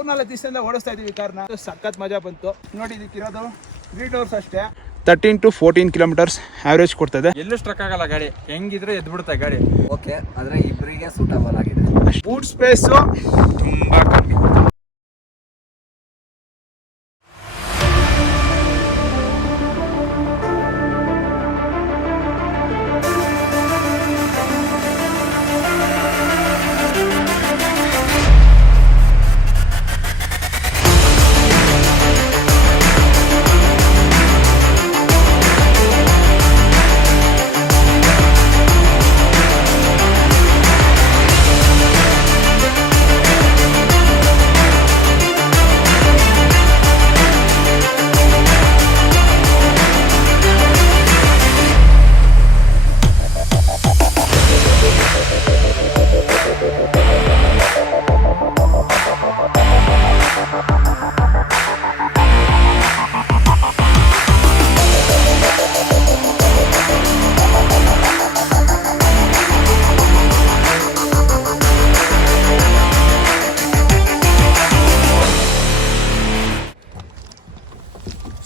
3-4 ದಿವಸದಿಂದ ಓಡಿಸ್ತಾ ಇದೀವಿ ಕಾರ್ನ. ಸಖತ್ ಮಜಾ ಬಂತು ನೋಡಿ. ಇದಕ್ಕಿರೋದು 3 ಡೋರ್ಸ್ ಅಷ್ಟೇ. 13 to 14 ಕಿಲೋಮೀಟರ್ಸ್ ಆವರೇಜ್ ಕೊಡ್ತದೆ. ಎಲ್ಲೂ ಸ್ಟ್ರಕ್ ಆಗಲ್ಲ ಗಾಡಿ, ಹೆಂಗಿದ್ರೆ ಎದ್ದು ಬಿಡುತ್ತೆ ಗಾಡಿ. ಓಕೆ, ಆದರೆ ಇಬ್ಬರಿಗೆ ಸೂಟಬಲ್ ಆಗಿದೆ. ಬೂಟ್ ಸ್ಪೇಸು ತುಂಬಾ ಕಮ್ಮಿ.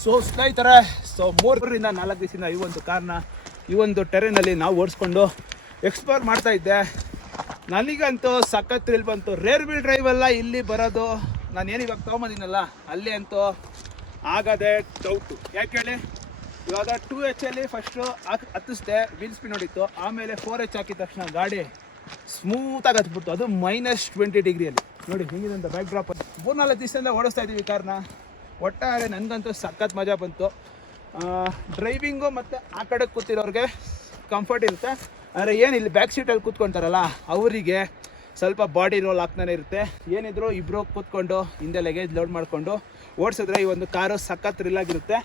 ಸೊ ಸ್ನೇಹಿತರೆ, 3-4 ದಿವಸದಿಂದ ಈ ಒಂದು ಕಾರ್ನ ಈ ಒಂದು ಟೆರೇನಲ್ಲಿ ನಾವು ಓಡಿಸ್ಕೊಂಡು ಎಕ್ಸ್ಪ್ಲೋರ್ ಮಾಡ್ತಾ ಇದ್ದೆ. ನನಗಂತೂ ಸಖತ್ ಥ್ರಿಲ್ ಬಂತು. ರೇರ್ ವೀಲ್ ಡ್ರೈವ್ ಎಲ್ಲ ಇಲ್ಲಿ ಬರೋದು ನಾನು ಏನು ಇವಾಗ ತೊಗೊಂಬಂದಿನಲ್ಲ ಅಲ್ಲಿ ಅಂತೂ ಆಗದೆ ಡೌಟು. ಯಾಕೆ ಹೇಳಿ, ಇವಾಗ 2H ಫಸ್ಟು ಹತ್ತಿಸ್ದೆ, ವೀಲ್ ಸ್ಪಿನ್ ಹೊಡಿತ್ತು. ಆಮೇಲೆ 4H ಹಾಕಿದ ತಕ್ಷಣ ಗಾಡಿ ಸ್ಮೂತಾಗಿ ಹತ್ಬಿಡ್ತು, ಅದು -20 ಡಿಗ್ರಿಯಲ್ಲಿ. ನೋಡಿ ಹೆಂಗಿದೆ ಅಂತ ಬ್ಯಾಕ್ ಡ್ರಾಪ್. 3-4 ದಿವಸದಿಂದ ಓಡಿಸ್ತಾ ಇದ್ದೀವಿ ಕಾರ್ನ. ಒಟ್ಟಾರೆ ನನಗಂತೂ ಸಖತ್ ಮಜಾ ಬಂತು. ಡ್ರೈವಿಂಗು ಮತ್ತು ಆ ಕಡೆ ಕೂತಿರೋರಿಗೆ ಕಂಫರ್ಟ್ ಇರುತ್ತೆ. ಆದರೆ ಏನು ಇಲ್ಲಿ ಬ್ಯಾಕ್ ಸೀಟಲ್ಲಿ ಕೂತ್ಕೊತಾರಲ್ಲ ಅವರಿಗೆ ಸ್ವಲ್ಪ ಬಾಡಿ ರೋಲ್ ಆಗ್ತಾನೆ ಇರುತ್ತೆ. ಏನಿದ್ರು ಇಬ್ಬರು ಕೂತ್ಕೊಂಡು ಹಿಂದೆ ಲಗೇಜ್ ಲೋಡ್ ಮಾಡಿಕೊಂಡು ಓಡಿಸಿದ್ರೆ ಈ ಒಂದು ಕಾರು ಸಖತ್ ಥ್ರಿಲ್ಲಾಗಿರುತ್ತೆ.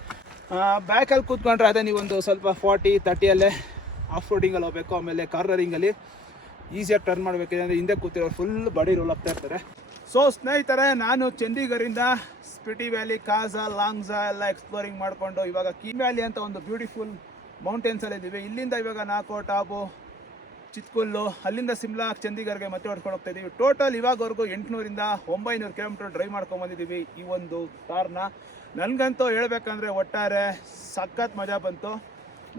ಬ್ಯಾಕಲ್ಲಿ ಕೂತ್ಕೊಂಡ್ರೆ ಅದೇ ನೀವೊಂದು ಸ್ವಲ್ಪ 40-30 ಆಫ್ ರೋಡಿಂಗಲ್ಲಿ ಹೋಗಬೇಕು. ಆಮೇಲೆ ಕಾರ್ನರಿಂಗಲ್ಲಿ ಈಸಿಯಾಗಿ ಟರ್ನ್ ಮಾಡಬೇಕಿದೆ ಅಂದರೆ ಹಿಂದೆ ಕೂತಿರೋರು ಫುಲ್ ಬಾಡಿ ರೋಲ್ ಆಗ್ತಾ ಇರ್ತಾರೆ. ಸೊ ಸ್ನೇಹಿತರೆ, ನಾನು ಚಂಡೀಗಢದಿಂದ ಸ್ಪಿಟಿ ವ್ಯಾಲಿ, ಕಾಜಾ, ಲಾಂಗ್ಜಾ ಎಲ್ಲ ಎಕ್ಸ್ಪ್ಲೋರಿಂಗ್ ಮಾಡಿಕೊಂಡು ಇವಾಗ ಕೀ ವ್ಯಾಲಿ ಅಂತ ಒಂದು ಬ್ಯೂಟಿಫುಲ್ ಮೌಂಟೇನ್ಸಲ್ಲಿ ಇದ್ದೀವಿ. ಇಲ್ಲಿಂದ ಇವಾಗ ನಾಕೋ, ಟಾಬು, ಚಿತ್ಕುಲ್ಲು, ಅಲ್ಲಿಂದ ಸಿಮ್ಲಾ, ಚಂಡೀಗಢಗೆ ಮತ್ತೆ ಹೊಡ್ಕೊಂಡು ಹೋಗ್ತಾ ಇದ್ದೀವಿ. ಟೋಟಲ್ ಇವಾಗವರೆಗೂ 800-900 ಕಿಲೋಮೀಟರ್ ಡ್ರೈವ್ ಮಾಡ್ಕೊಂಡ್ಬಂದಿದ್ದೀವಿ ಈ ಒಂದು ಕಾರ್ನ. ನನಗಂತೂ ಹೇಳ್ಬೇಕಂದ್ರೆ ಒಟ್ಟಾರೆ ಸಖತ್ ಮಜಾ ಬಂತು.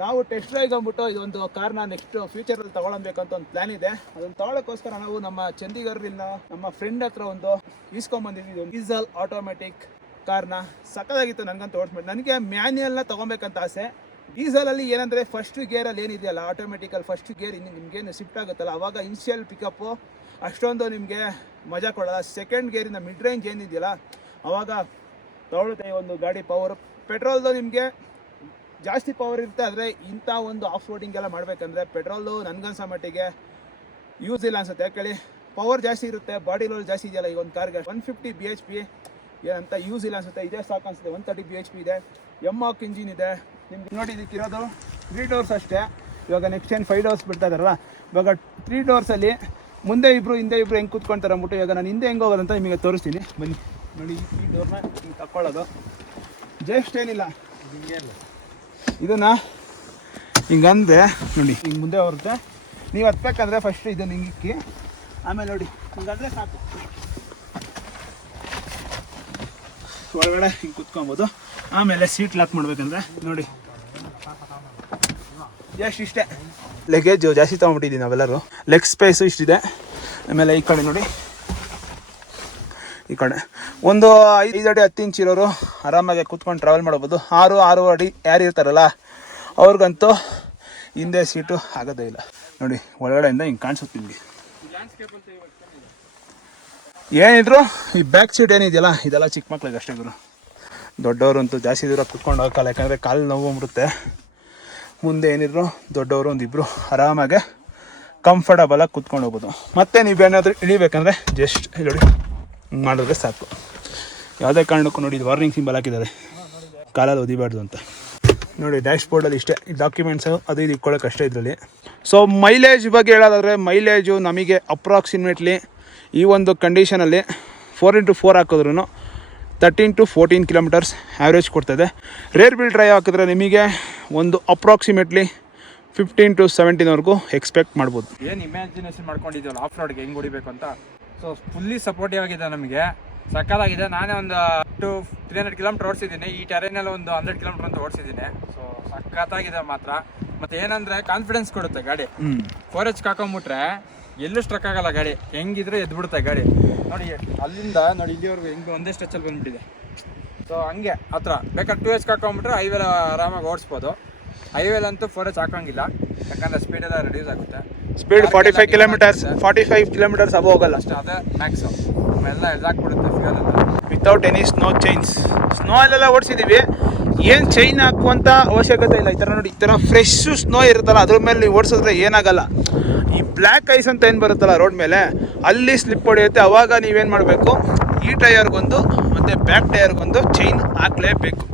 ನಾವು ಟೆಸ್ಟ್ ಡ್ರೈವ್ ಅಂದ್ಬಿಟ್ಟು ಇದೊಂದು ಕಾರ್ನ ನೆಕ್ಸ್ಟ್ ಫ್ಯೂಚರಲ್ಲಿ ತೊಗೊಳ್ಬೇಕಂತ ಒಂದು ಪ್ಲ್ಯಾನ್ ಇದೆ. ಅದನ್ನು ತೊಗೊಳಕ್ಕೋಸ್ಕರ ನಾವು ನಮ್ಮ ಚಂಡೀಗಢದಿಂದ ನಮ್ಮ ಫ್ರೆಂಡ್ ಹತ್ರ ಒಂದು ಈಸ್ಕೊಂಬಂದಿದ್ದೀವಿ. ಒಂದು ಡೀಸೆಲ್ ಆಟೋಮೆಟಿಕ್ ಕಾರ್ನ ಸಖತ್ತಾಗಿತ್ತು. ನನಗಂತೂ ಓಡಿಸ್ಬಿಟ್ಟು ನನಗೆ ಮ್ಯಾನ್ಯಲ್ನ ತೊಗೊಬೇಕಂತ ಆಸೆ. ಡೀಸೆಲಲ್ಲಿ ಏನಂದರೆ ಫಸ್ಟ್ ಗೇರಲ್ಲಿ ಏನಿದೆಯಲ್ಲ ಆಟೋಮೆಟಿಕಲ್ ಫಸ್ಟ್ ಗೇರ್ ನಿಮಗೇನು ಶಿಫ್ಟ್ ಆಗುತ್ತಲ್ಲ ಆವಾಗ ಇನಿಷಿಯಲ್ ಪಿಕಪ್ಪು ಅಷ್ಟೊಂದು ನಿಮಗೆ ಮಜಾ ಕೊಡೋಲ್ಲ. ಸೆಕೆಂಡ್ ಗೇರಿಂದ ಮಿಡ್ ರೇಂಜ್ ಏನಿದೆಯಲ್ಲ ಆವಾಗ ತೊಗೊಳುತ್ತೆ ಒಂದು ಗಾಡಿ ಪವರ್. ಪೆಟ್ರೋಲ್ದು ನಿಮಗೆ ಜಾಸ್ತಿ ಪವರ್ ಇರುತ್ತೆ. ಆದರೆ ಇಂಥ ಒಂದು ಆಫ್ ರೋಡಿಂಗ್ ಎಲ್ಲ ಮಾಡಬೇಕಂದ್ರೆ ಪೆಟ್ರೋಲು ನನಗನ್ಸೋ ಮಟ್ಟಿಗೆ ಯೂಸ್ ಇಲ್ಲ ಅನ್ಸುತ್ತೆ. ಯಾಕೇಳಿ, ಪವರ್ ಜಾಸ್ತಿ ಇರುತ್ತೆ, ಬಾಡಿ ರೋಲ್ ಜಾಸ್ತಿ ಇದೆಯಲ್ಲ ಈ ಒಂದು ಕಾರ್ಗೆ. 150 bhp ಏನಂತ ಯೂಸ್ ಇಲ್ಲ ಅನ್ಸುತ್ತೆ. ಇದೇ ಸಾಕು ಅನಿಸುತ್ತೆ. 130 bhp ಇದೆ. ಎಮ್ಮಾಕ್ ಇಂಜಿನ್ ಇದೆ ನಿಮ್ಗೆ. ನೋಡಿ ಇದಕ್ಕಿರೋದು 3 ಡೋರ್ಸ್ ಅಷ್ಟೇ. ಇವಾಗ ನೆಕ್ಸ್ಟ್ ಏನು 5 ಡೋರ್ಸ್ ಬಿಡ್ತಾ ಇದ್ದಾರಲ್ಲ, ಇವಾಗ 3 ಡೋರ್ಸಲ್ಲಿ ಮುಂದೆ ಇಬ್ಬರು ಹಿಂದೆ ಇಬ್ಬರು ಹೆಂಗೆ ಕೂತ್ಕೊಳ್ತಾರೆ ಅಂದ್ಬಿಟ್ಟು ಇವಾಗ ನಾನು ಹಿಂದೆ ಹೆಂಗೆ ಹೋಗೋದಂತ ನಿಮಗೆ ತೋರಿಸ್ತೀನಿ ಬನ್ನಿ. ನೋಡಿ ಈ ಡೋರ್ನ ಹಿಂಗೆ ತಕ್ಕೊಳ್ಳೋದು ಜಸ್ಟ್ ಏನಿಲ್ಲ, ಇದನ್ನು ಹಿಂಗಂದರೆ ನೋಡಿ ಹಿಂಗೆ ಮುಂದೆ ಬರುತ್ತೆ. ನೀವು ಹತ್ಬೇಕಂದ್ರೆ ಫಸ್ಟ್ ಇದನ್ನು ಹಿಂಗೆ ಇಕ್ಕಿ, ಆಮೇಲೆ ನೋಡಿ ಹಿಂಗಂದರೆ ಸಾಕು, ಒಳಗಡೆ ಹಿಂಗೆ ಕುತ್ಕೊಬೋದು. ಆಮೇಲೆ ಸೀಟ್ ಲಾಕ್ ಮಾಡ್ಬೇಕಂದ್ರೆ ನೋಡಿ ಜಸ್ಟ್ ಇಷ್ಟೇ. ಲಗೇಜು ಜಾಸ್ತಿ ತೊಗೊಂಡ್ಬಿಟ್ಟಿದ್ದೀವಿ ನಾವೆಲ್ಲರೂ. ಲೆಗ್ ಸ್ಪೇಸು ಇಷ್ಟಿದೆ. ಆಮೇಲೆ ಈ ಕಡೆ ನೋಡಿ, ಈ ಕಡೆ ಒಂದು 5 ಅಡಿ 10 ಇಂಚ್ ಇರೋರು ಆರಾಮಾಗಿ ಕೂತ್ಕೊಂಡು ಟ್ರಾವೆಲ್ ಮಾಡ್ಬೋದು. 6 ಅಡಿ ಯಾರು ಇರ್ತಾರಲ್ಲ ಅವ್ರಿಗಂತೂ ಹಿಂದೆ ಸೀಟು ಆಗೋದೇ ಇಲ್ಲ. ನೋಡಿ ಒಳಗಡೆಯಿಂದ ಹಿಂಗೆ ಕಾಣಿಸುತ್ತೆ ನಿಮಗೆ. ಏನಿದ್ರು ಈ ಬ್ಯಾಕ್ ಸೀಟ್ ಏನಿದೆಯಲ್ಲ ಇದೆಲ್ಲ ಚಿಕ್ಕ ಮಕ್ಳಿಗೆ ಅಷ್ಟೇ ಗುರು. ದೊಡ್ಡವರಂತೂ ಜಾಸ್ತಿ ದೂರ ಕುತ್ಕೊಂಡು ಹೋಗಲ್ಲ, ಯಾಕಂದರೆ ಕಾಲು ನೋವು ಬಿಡುತ್ತೆ. ಮುಂದೆ ಏನಿದ್ರು ದೊಡ್ಡವರು ಒಂದಿಬ್ಬರು ಆರಾಮಾಗೆ ಕಂಫರ್ಟಬಲಾಗಿ ಕುತ್ಕೊಂಡು ಹೋಗ್ಬೋದು. ಮತ್ತು ನೀವೇನಾದರೂ ಇಳಿಬೇಕಂದ್ರೆ ಜಸ್ಟ್ ನೋಡಿ ಮಾಡಿದ್ರೆ ಸಾಕು. ಯಾವುದೇ ಕಾರಣಕ್ಕೂ ನೋಡಿ ಇದು ವಾರ್ನಿಂಗ್ ಸಿಂಬಲ್ ಹಾಕಿದ್ದಾರೆ, ಕಾಲಲ್ಲಿ ಒದಿಬಾರ್ದು ಅಂತ. ನೋಡಿ ಡ್ಯಾಶ್ ಬೋರ್ಡಲ್ಲಿ ಇಷ್ಟೇ ಡಾಕ್ಯುಮೆಂಟ್ಸು ಅದು ಇದು ಇಟ್ಕೊಳ್ಳೋಕೆ ಅಷ್ಟೇ ಇದರಲ್ಲಿ. ಸೊ ಮೈಲೇಜ್ ಬಗ್ಗೆ ಹೇಳೋದಾದರೆ ಮೈಲೇಜು ನಮಗೆ ಅಪ್ರಾಕ್ಸಿಮೇಟ್ಲಿ ಈ ಒಂದು ಕಂಡೀಷನಲ್ಲಿ 4x4 ಹಾಕಿದ್ರೂ 13 to 14 ಕಿಲೋಮೀಟರ್ಸ್ ಆ್ಯಾವ್ರೇಜ್ ಕೊಡ್ತದೆ. ರೇರ್ ವೀಲ್ ಡ್ರೈವ್ ಹಾಕಿದ್ರೆ ನಿಮಗೆ ಒಂದು ಅಪ್ರಾಕ್ಸಿಮೇಟ್ಲಿ 15 to 17ವರೆಗೂ ಎಕ್ಸ್ಪೆಕ್ಟ್ ಮಾಡ್ಬೋದು. ಏನು ಇಮ್ಯಾಜಿನೇಷನ್ ಮಾಡ್ಕೊಂಡಿದ್ದೀವಲ್ಲ ಆಫ್ ರೋಡ್ಗೆ ಹೆಂಗೆ ಹೊಡಿಬೇಕು ಅಂತ. ಸೊ ಫುಲ್ಲಿ ಸಪೋರ್ಟಿವ್ ಆಗಿದೆ ನಮಗೆ. ಸಕ್ಕತ್ತಾಗಿದೆ. ನಾನೇ ಒಂದು 300 ಕಿಲೋಮೀಟರ್ ಓಡಿಸಿದ್ದೀನಿ. ಈ ಟೆರೈನಲ್ಲಿ ಒಂದು 100 ಕಿಲೋಮೀಟರ್ ಅಂತ ಓಡಿಸಿದ್ದೀನಿ. ಸೊ ಸಕ್ಕತ್ತಾಗಿದೆ ಮಾತ್ರ. ಮತ್ತೆ ಏನಂದ್ರೆ ಕಾನ್ಫಿಡೆನ್ಸ್ ಕೊಡುತ್ತೆ ಗಾಡಿ. 4H ಹಾಕೊಂಡ್ಬಿಟ್ರೆ ಎಲ್ಲೂ ಸ್ಟ್ರಕ್ ಆಗಲ್ಲ ಗಾಡಿ, ಹೆಂಗಿದ್ರೆ ಎದ್ಬಿಡುತ್ತೆ ಗಾಡಿ. ನೋಡಿ ಅಲ್ಲಿಂದ ನೋಡಿ ಇಲ್ಲಿವರೆಗೂ ಹೆಂಗೆ ಒಂದೇ ಸ್ಟ್ರೆಚಲ್ಲಿ ಬಂದ್ಬಿಟ್ಟಿದೆ. ಸೊ ಹಂಗೆ ಹತ್ರ ಬೇಕಾದ್ರೆ 2H ಹಾಕೊಂಡ್ಬಿಟ್ರೆ ಹೈವೇಲಿ ಆರಾಮಾಗಿ ಓಡಿಸ್ಬೋದು. ಹೈವೇಲಂತೂ 4H ಹಾಕೋಂಗಿಲ್ಲ, ಯಾಕಂದರೆ ಸ್ಪೀಡೆಲ್ಲ ರೆಡ್ಯೂಸ್ ಆಗುತ್ತೆ. ಸ್ಪೀಡ್ 45 ಕಿಲೋಮೀಟರ್ಸ್ ಅವ ಹೋಗಲ್ಲ ಅಷ್ಟೇ, ಅದೇ ಮ್ಯಾಕ್ಸು. ಎಲ್ಲ ಎಳ್ದಾಕ್ಬಿಡುತ್ತೆ ಫ್ಯೂಯಲ್ ವಿತೌಟ್ ಎನಿ ಸ್ನೋ ಅಲ್ಲೆಲ್ಲ ಓಡಿಸಿದ್ದೀವಿ. ಏನು ಚೈನ್ ಹಾಕುವಂಥ ಅವಶ್ಯಕತೆ ಇಲ್ಲ. ಈ ಥರ ನೋಡಿ, ಈ ಥರ ಫ್ರೆಶ್ ಸ್ನೋ ಇರುತ್ತಲ್ಲ, ಅದ್ರ ಮೇಲೆ ನೀವು ಓಡಿಸಿದ್ರೆ ಏನಾಗಲ್ಲ. ಈ ಬ್ಲ್ಯಾಕ್ ಐಸ್ ಅಂತ ಏನು ಬರುತ್ತಲ್ಲ ರೋಡ್ ಮೇಲೆ, ಅಲ್ಲಿ ಸ್ಲಿಪ್ ಹೊಡೆಯುತ್ತೆ. ಅವಾಗ ನೀವೇನು ಮಾಡಬೇಕು, ಈ ಟೈರ್ಗೊಂದು ಮತ್ತು ಬ್ಯಾಕ್ ಟೈರ್ಗೊಂದು ಚೈನ್ ಹಾಕಲೇಬೇಕು.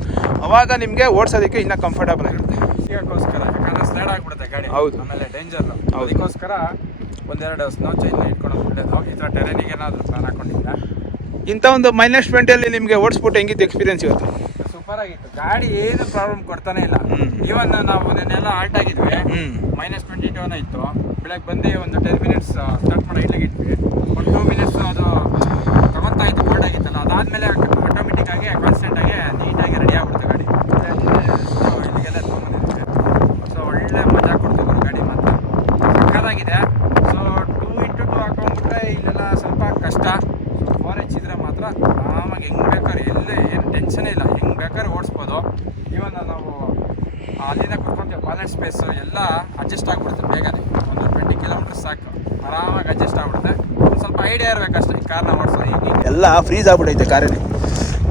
ಅವಾಗ ನಿಮಗೆ ಓಡಿಸೋದಕ್ಕೆ ಇನ್ನೂ ಕಂಫರ್ಟಬಲ್ ಆಗಿರುತ್ತೆ. ಅದಕ್ಕೋಸ್ಕರ, ಯಾಕಂದರೆ ಸ್ಲೈಡ್ ಆಗಿಬಿಡುತ್ತೆ ಗಾಡಿ. ಹೌದು, ಆಮೇಲೆ ಡೇಂಜರ್. ಅದಕ್ಕೋಸ್ಕರ ಒಂದೆರಡು ಸ್ನೋ ಚೈನ್ ಇಟ್ಕೊಂಡು ಒಳ್ಳೇದು. ಈ ಥರ ಟೆರೈನಿಗೆ ಏನಾದರೂ ಪ್ಲಾನ್ ಹಾಕೊಂಡಿಲ್ಲ. ಇಂಥ ಒಂದು -20ಅಲ್ಲಿ ನಿಮಗೆ ಓಡಿಸ್ಬಿಟ್ಟು ಹೆಂಗಿತ್ತು ಎಕ್ಸ್ಪೀರಿಯನ್ಸ್ ಇವತ್ತು? ಸೂಪರ್ ಆಗಿತ್ತು. ಗಾಡಿ ಏನು ಪ್ರಾಬ್ಲಮ್ ಕೊಡ್ತಾನೆ ಇಲ್ಲ. ಈವನ್ ನಾವು ನೆನ್ನೆಲ್ಲ ಆಲ್ಟ್ ಆಗಿದ್ವಿ, -22 ಇತ್ತು. ಬೆಳಗ್ಗೆ ಬಂದು ಒಂದು 10 ಮಿನಿಟ್ಸ್ ಸ್ಟಾರ್ಟ್ ಮಾಡಿ ಐಟ್ಲಾಗಿ ಇಟ್ವಿ. ಒಂದು 2 ಮಿನಿಟ್ಸ್ ಅದು ತಗೊತಾ ಇತ್ತು, ಬೋರ್ಡ್ ಆಗಿತ್ತಲ್ಲ. ಅದಾದಮೇಲೆ ಆಟೋಮೆಟಿಕ್ ಆಗಿ ಕಾನ್ಸ್ಟೆಂಟ್ ಆಗಿ ನೀಟಾಗಿ ರೆಡಿ ಆಗ್ಬಿಡುತ್ತೆ ಗಾಡಿ. ಇಲ್ಲಿಗೆಲ್ಲ ತೊಗೊಂಬಂದಿದ್ವಿ. ಸೊ ಒಳ್ಳೆ ಮಜಾ ಕೊಡ್ತೀವಿ ಗಾಡಿ ಮಾತ್ರ, ಸಕ್ಕತ್ತಾಗಿದೆ. ಸೊ 2x2 ಹಾಕೊಂಡ್ಬಿಟ್ರೆ ಇಲ್ಲೆಲ್ಲ ಸ್ವಲ್ಪ ಕಷ್ಟ. 4H ಇದ್ರೆ ಮಾತ್ರ ಆರಾಮಾಗಿ ಹೆಂಗೆ ಬೇಕಾದ್ರೆ ಎಲ್ಲೇ ಏನು ಟೆನ್ಷನೇ ಇಲ್ಲ, ಹೆಂಗೆ ಬೇಕಾದ್ರೆ ಓಡಿಸ್ಬೋದು. ಇವನ್ ನಾವು ಅಲ್ಲಿಂದ ಕುತ್ಕೊಂತೀವಿ, ವಾಲೆಟ್ ಸ್ಪೇಸು ಎಲ್ಲ ಅಡ್ಜಸ್ಟ್ ಆಗಿಬಿಡುತ್ತೆ ಬೇಗನೆ. ಒಂದು 20 ಕಿಲೋಮೀಟರ್ ಸಾಕು, ಆರಾಮಾಗಿ ಅಡ್ಜಸ್ಟ್ ಆಗಿಬಿಡುತ್ತೆ. ಒಂದು ಸ್ವಲ್ಪ ಐಡಿಯಾ ಇರಬೇಕಷ್ಟೇ ಈ ಕಾರ್ನ ಓಡಿಸೋದು. ಈಗ ಎಲ್ಲ ಫ್ರೀಸ್ ಆಗ್ಬಿಟ್ಟೈತೆ ಕಾರಲ್ಲಿ.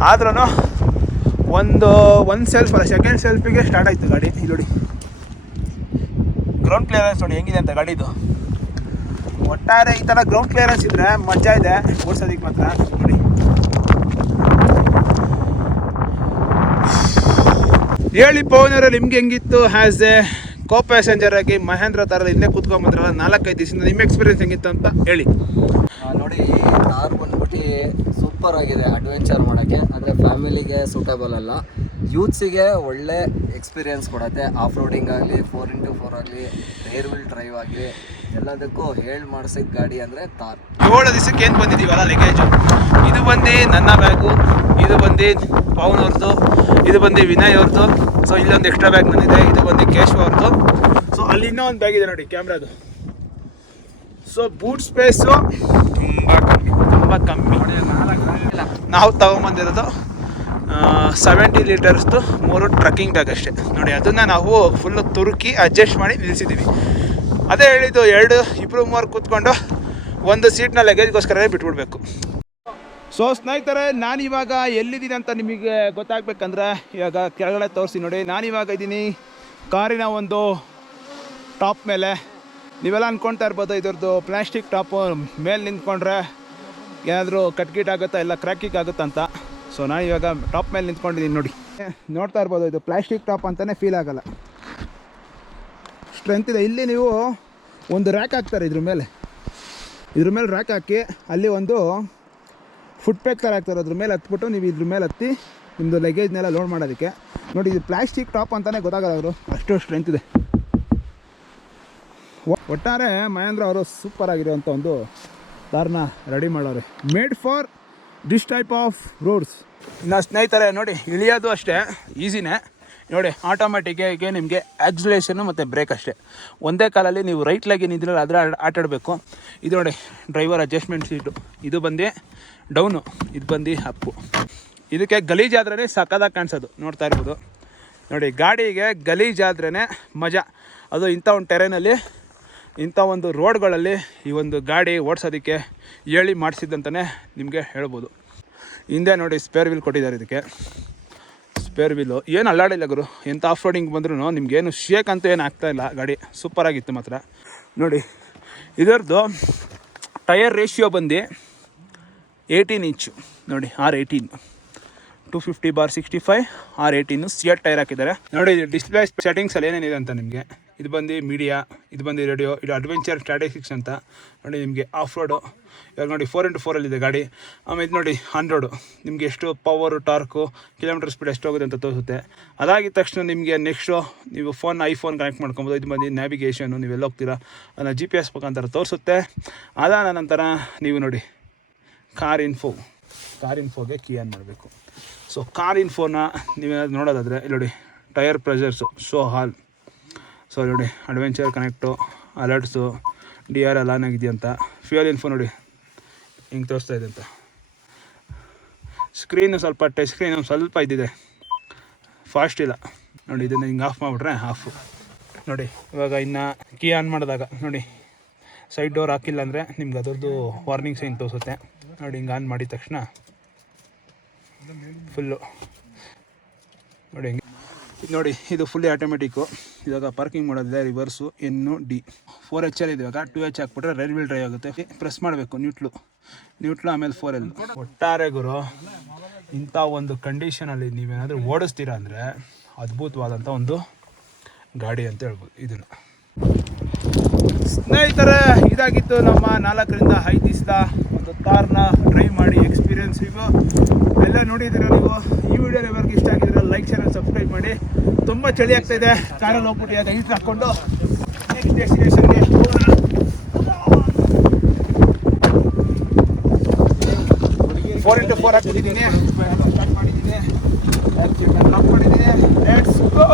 ಆದ್ರೂ ಒಂದು ಸೆಲ್ಫ್ ಅಲ್ಲ, ಸೆಕೆಂಡ್ ಸೆಲ್ಫಿಗೆ ಸ್ಟಾರ್ಟ್ ಆಯಿತು ಗಾಡಿ. ಇಲ್ಲಿ ನೋಡಿ ಗ್ರೌಂಡ್ ಕ್ಲಿಯರೆನ್ಸ್ ನೋಡಿ ಹೆಂಗಿದೆ ಅಂತ ಗಾಡಿದು. ಒಟ್ಟಾರೆ ಈ ಥರ ಗ್ರೌಂಡ್ ಕ್ಲಿಯರೆನ್ಸ್ ಇದ್ದರೆ ಮಜಾ ಇದೆ ಓಡಿಸೋದಕ್ಕೆ ಮಾತ್ರ. ನೋಡಿ ಹೇಳಿ ಪವನವರ, ನಿಮ್ಗೆ ಹೆಂಗಿತ್ತು ಆ್ಯಸ್ ಎ ಕೋ ಪ್ಯಾಸೆಂಜರ್ ಆಗಿ ಮಹೇಂದ್ರ ಥರ ಹಿಂದೆ ಕೂತ್ಕೊಂಬಂದ್ರಲ್ಲ 4-5 ದಿವಸದಿಂದ, ನಿಮ್ಮ ಎಕ್ಸ್ಪೀರಿಯನ್ಸ್ ಹೆಂಗಿತ್ತು ಅಂತ ಹೇಳಿ. ನೋಡಿ, ಈ ಕಾರ್ ಬಂದ್ಬಿಟ್ಟು ಸೂಪರ್ ಆಗಿದೆ ಅಡ್ವೆಂಚರ್ ಮಾಡೋಕ್ಕೆ. ಆದರೆ ಫ್ಯಾಮಿಲಿಗೆ ಸೂಟಬಲ್ ಅಲ್ಲ. ಯೂತ್ಸಿಗೆ ಒಳ್ಳೆ ಎಕ್ಸ್ಪೀರಿಯನ್ಸ್ ಕೊಡುತ್ತೆ. ಆಫ್ ರೋಡಿಂಗ್ ಆಗಲಿ, 4x4 ಆಗಲಿ, ಏರ್ ವೀಲ್ ಡ್ರೈವ್ ಆಗಲಿ, ಎಲ್ಲದಕ್ಕೂ ಹೇಳಿ ಮಾಡಿಸಿದ ಗಾಡಿ ಅಂದರೆ ಥಾರ್. 7 ದಿವಸಕ್ಕೆ ಏನು ಬಂದಿದ್ದೀವಲ್ಲ ಲಗೇಜು, ಇದು ಬಂದು ನನ್ನ ಬ್ಯಾಗು, ಇದು ಬಂದು ಪವನ್ ಅವ್ರದ್ದು, ಇದು ಬಂದು ವಿನಯ್ ಅವ್ರದ್ದು. ಸೊ ಇಲ್ಲೊಂದು ಎಕ್ಸ್ಟ್ರಾ ಬ್ಯಾಗ್ ಬಂದಿದೆ, ಇದು ಬಂದು ಕೇಶವ್ ಅವ್ರದ್ದು. ಸೊ ಅಲ್ಲಿ ಇನ್ನೂ ಒಂದು ಬ್ಯಾಗ್ ಇದೆ ನೋಡಿ ಕ್ಯಾಮ್ರಾದು. ಸೊ ಬೂಟ್ ಸ್ಪೇಸು ತುಂಬ ಕಮ್ಮಿ. ನಾವು ತಗೊಂಬಂದಿರೋದು 70 ಲೀಟರ್ಸ್ದು 3 ಟ್ರಕ್ಕಿಂಗ್ ಬ್ಯಾಗ್ ಅಷ್ಟೇ ನೋಡಿ. ಅದನ್ನು ನಾವು ಫುಲ್ಲು ತುರುಕಿ ಅಡ್ಜಸ್ಟ್ ಮಾಡಿ ನಿಲ್ಲಿಸಿದ್ದೀವಿ. ಅದೇ ಹೇಳಿದ್ದು, 2-3 ಕೂತ್ಕೊಂಡು ಒಂದು ಸೀಟ್ನ ಲಗೇಜ್ಗೋಸ್ಕರನೇ ಬಿಟ್ಬಿಡ್ಬೇಕು. ಸೊ ಸ್ನೇಹಿತರೆ, ನಾನಿವಾಗ ಎಲ್ಲಿದ್ದೀನಿ ಅಂತ ನಿಮಗೆ ಗೊತ್ತಾಗಬೇಕಂದ್ರೆ ಇವಾಗ ಕೆಳಗಡೆ ತೋರಿಸಿ ನೋಡಿ. ನಾನಿವಾಗ ಇದ್ದೀನಿ ಕಾರಿನ ಒಂದು ಟಾಪ್ ಮೇಲೆ. ನೀವೆಲ್ಲ ಅಂದ್ಕೊಳ್ತಾ ಇರ್ಬೋದು ಇದ್ರದ್ದು ಪ್ಲಾಸ್ಟಿಕ್ ಟಾಪು ಮೇಲೆ ನಿಂತ್ಕೊಂಡ್ರೆ ಏನಾದರೂ ಕಟ್ಗಿಟ್ ಆಗುತ್ತಾ, ಇಲ್ಲ ಕ್ರ್ಯಾಕಿಂಗ್ ಆಗುತ್ತಾ ಅಂತ. ಸೊ ನಾನು ಇವಾಗ ಟಾಪ್ ಮೇಲೆ ನಿಂತ್ಕೊಂಡಿದ್ದೀನಿ ನೋಡಿ. ನೋಡ್ತಾ ಇರ್ಬೋದು, ಇದು ಪ್ಲಾಸ್ಟಿಕ್ ಟಾಪ್ ಅಂತಲೇ ಫೀಲ್ ಆಗೋಲ್ಲ, ಸ್ಟ್ರೆಂತ್ ಇದೆ. ಇಲ್ಲಿ ನೀವು ಒಂದು ರ್ಯಾಕ್ ಹಾಕ್ತಾರೆ ಇದ್ರ ಮೇಲೆ ರ್ಯಾಕ್ ಹಾಕಿ, ಅಲ್ಲಿ ಒಂದು ಫುಟ್ ಪ್ಯಾಕ್ ಥರ ಹಾಕ್ತಾರೆ. ಅದ್ರ ಮೇಲೆ ಹತ್ಬಿಟ್ಟು ನೀವು ಇದ್ರ ಮೇಲೆ ಹತ್ತಿ ನಿಮ್ಮದು ಲಗೇಜ್ನೆಲ್ಲ ಲೋಡ್ ಮಾಡೋದಕ್ಕೆ. ನೋಡಿ, ಇದು ಪ್ಲಾಸ್ಟಿಕ್ ಟಾಪ್ ಅಂತಲೇ ಗೊತ್ತಾಗಲ್ಲ ಅವರು, ಅಷ್ಟು ಸ್ಟ್ರೆಂತ್ ಇದೆ. ಒಟ್ಟಾರೆ ಮಹೇಂದ್ರ ಅವರು ಸೂಪರ್ ಆಗಿರುವಂಥ ಒಂದು ಕಾರ್ನ ರೆಡಿ ಮಾಡೋರು, made for this type of roads. ಇನ್ನು ಸ್ನೇಹಿತರೆ ನೋಡಿ, ಇಳಿಯೋದು ಅಷ್ಟೇ ಈಸಿನೇ ನೋಡಿ. ಆಟೋಮೆಟಿಕ್ಕಾಗಿ ನಿಮಗೆ ಆಕ್ಸಿಲೇಷನ್ನು ಮತ್ತು ಬ್ರೇಕ್ ಅಷ್ಟೇ. ಒಂದೇ ಕಾಲಲ್ಲಿ ನೀವು ರೈಟ್ ಲೆಗ್ ಏನಿದ್ರಲ್ಲ ಅದರ ಆಟಾಡಬೇಕು. ಇದು ನೋಡಿ ಡ್ರೈವರ್ ಅಡ್ಜಸ್ಟ್ಮೆಂಟ್ ಸೀಟು, ಇದು ಬಂದು ಡೌನು, ಇದು ಬಂದು ಅಪ್ಪು. ಇದಕ್ಕೆ ಗಲೀಜಾದ್ರೇ ಸಕ್ಕದಾಗಿ ಕಾಣಿಸೋದು, ನೋಡ್ತಾ ಇರ್ಬೋದು ನೋಡಿ. ಗಾಡಿಗೆ ಗಲೀಜಾದ್ರೇ ಮಜಾ. ಅದು ಇಂಥ ಒಂದು ಟೆರೈನಲ್ಲಿ, ಇಂಥ ಒಂದು ರೋಡ್ಗಳಲ್ಲಿ ಈ ಒಂದು ಗಾಡಿ ಓಡಿಸೋದಕ್ಕೆ ಹೇಳಿ ಮಾಡಿಸಿದ್ದಂತಲೇ ನಿಮಗೆ ಹೇಳ್ಬೋದು. ಹಿಂದೆ ನೋಡಿ ಸ್ಪೇರ್ ವೀಲ್ ಕೊಟ್ಟಿದ್ದಾರೆ. ಇದಕ್ಕೆ ಸ್ಪೇರ್ ವೀಲು ಏನು ಅಲ್ಲಾಡಿಲ್ಲ ಗುರು. ಎಂಥ ಆಫ್ ರೋಡಿಂಗ್ ಬಂದ್ರೂ ನಿಮಗೇನು ಶೇಕ್ ಅಂತೂ ಏನು ಆಗ್ತಾಯಿಲ್ಲ. ಗಾಡಿ ಸೂಪರಾಗಿತ್ತು ಮಾತ್ರ. ನೋಡಿ ಇದರದ್ದು ಟೈರ್ ರೇಷಿಯೋ ಬಂದು 18 ಇಂಚು ನೋಡಿ, R18 250/65 R18 ಸಿಯಟ್ ಟೈರ್ ಹಾಕಿದ್ದಾರೆ ನೋಡಿ. ಡಿಸ್ಪ್ಲೇ ಸೆಟ್ಟಿಂಗ್ಸಲ್ಲಿ ಏನೇನಿದೆ ಅಂತ ನಿಮಗೆ, ಇದು ಬಂದು ಮೀಡಿಯಾ, ಇದು ಬಂದು ರೇಡಿಯೋ, ಇದು ಅಡ್ವೆಂಚರ್ ಸ್ಟ್ಯಾಟಿಸ್ಟಿಕ್ಸ್ ಅಂತ ನೋಡಿ. ನಿಮಗೆ ಆಫ್ ರೋಡು ಇವಾಗ ನೋಡಿ 4x4 ಗಾಡಿ. ಆಮೇಲೆ ಇದು ನೋಡಿ ಆನ್ ರೋಡು, ನಿಮಗೆ ಎಷ್ಟು ಪವರು, ಟಾರ್ಕು, ಕಿಲೋಮೀಟರ್ ಸ್ಪೀಡ್ ಎಷ್ಟು ಹೋಗುತ್ತೆ ಅಂತ ತೋರಿಸುತ್ತೆ. ಅದಾಗಿದ ತಕ್ಷಣ ನಿಮಗೆ ನೆಕ್ಸ್ಟು ನೀವು ಐಫೋನ್ ಕನೆಕ್ಟ್ ಮಾಡ್ಕೊಬೋದು. ಇದು ಬಂದು ನ್ಯಾವಿಗೇಷನು, ನೀವೆಲ್ಲ ಹೋಗ್ತೀರಾ ಅದನ್ನು GPS ಮುಖಾಂತರ ತೋರಿಸುತ್ತೆ. ಅದಾದ ನಂತರ ನೀವು ನೋಡಿ ಕಾರ್ ಇನ್ಫೋ ಕಾರ್ ಇನ್ಫೋಗೆ ಕೀ ಆನ್ ಮಾಡಬೇಕು. ಸೊ ಕಾರ್ ಇನ್ಫೋನ ನೀವೇನಾದ್ರು ನೋಡೋದಾದರೆ ಇಲ್ಲಿ ನೋಡಿ, tyre pressures, show all. So ನೋಡಿ, adventure connect, alerts, DRL on ಆಗಿದೆಯಂತ. ಫ್ಯೂಯಲ್ ಇನ್ಫೋ ನೋಡಿ ಹಿಂಗೆ ತೋರಿಸ್ತಾ ಇದೆ ಅಂತ. ಸ್ಕ್ರೀನು ಸ್ವಲ್ಪ ಟಚ್ ಸ್ಕ್ರೀನ್ ಸ್ವಲ್ಪ ಇದ್ದಿದೆ, ಫಾಸ್ಟ್ ಇಲ್ಲ ನೋಡಿ. ಇದನ್ನು ಹಿಂಗೆ ಆಫ್ ಮಾಡಿಬಿಟ್ರೆ ಆಫು ನೋಡಿ. ಇವಾಗ ಇನ್ನು ಕೀ ಆನ್ ಮಾಡಿದಾಗ ನೋಡಿ, ಸೈಡ್ ಡೋರ್ ಹಾಕಿಲ್ಲ ಅಂದರೆ ನಿಮ್ಗೆ ಅದರದ್ದು ವಾರ್ನಿಂಗ್ ಸೈನ್ ತೋರಿಸುತ್ತೆ ನೋಡಿ. ಹಿಂಗೆ ಆನ್ ಮಾಡಿದ ತಕ್ಷಣ ಫುಲ್ಲು ನೋಡಿ ಹಿಂಗೆ ಇದು ನೋಡಿ, ಇದು ಫುಲ್ಲಿ ಆಟೋಮೆಟಿಕ್ಕು. ಇವಾಗ ಪಾರ್ಕಿಂಗ್ ಮಾಡೋದಿದೆ, ರಿವರ್ಸು ND 4HL ಇದೆ. ಇವಾಗ 2H ಹಾಕ್ಬಿಟ್ರೆ ರೇರ್ ವೀಲ್ ಡ್ರೈವ್ ಆಗುತ್ತೆ. ಪ್ರೆಸ್ ಮಾಡಬೇಕು ನ್ಯೂಟ್ಲು, ಆಮೇಲೆ 4L. ಒಟ್ಟಾರೆ ಗುರು, ಇಂಥ ಒಂದು ಕಂಡೀಷನಲ್ಲಿ ನೀವೇನಾದರೂ ಓಡಿಸ್ತೀರಾ ಅಂದರೆ ಅದ್ಭುತವಾದಂಥ ಒಂದು ಗಾಡಿ ಅಂತ ಹೇಳ್ಬೋದು ಇದನ್ನು. ಸ್ನೇಹಿತರೆ, ಇದಾಗಿತ್ತು ನಮ್ಮ 4ರಿಂದ 5 ದಿವಸದ ಒಂದು ಥಾರ್ನ ಡ್ರೈವ್ ಮಾಡಿ ಎಕ್ಸ್ಪೀರಿಯನ್ಸ್. ರಿವ್ಯೂ ಎಲ್ಲ ನೋಡಿದ್ದೀರ ನೀವು. ಈ ವಿಡಿಯೋ ನಿಮಗೆ ಇಷ್ಟ ಆಗಿದ್ರೆ ಲೈಕ್, ಚಾನಲ್, ಸಬ್ಸ್ಕ್ರೈಬ್ ಮಾಡಿ. ತುಂಬ ಚಳಿ ಆಗ್ತಾಯಿದೆ, ಕಾರಲ್ಲಿ ಹೋಗ್ಬಿಟ್ಟು ಅದು ಹೀಟ್ ಹಾಕ್ಕೊಂಡು ನೆಕ್ಸ್ಟ್ ಡೆಸ್ಟಿನೇಷನ್ಗೆ ಹೋಗೋಣ. 4x4 ಹಾಕ್ಬಿಟ್ಟಿದ್ದೀನಿ, ಸ್ಟಾರ್ಟ್ ಮಾಡಿದ್ದೀನಿ, ಲಾಕ್ ಮಾಡಿದ್ದೀನಿ. Let's go.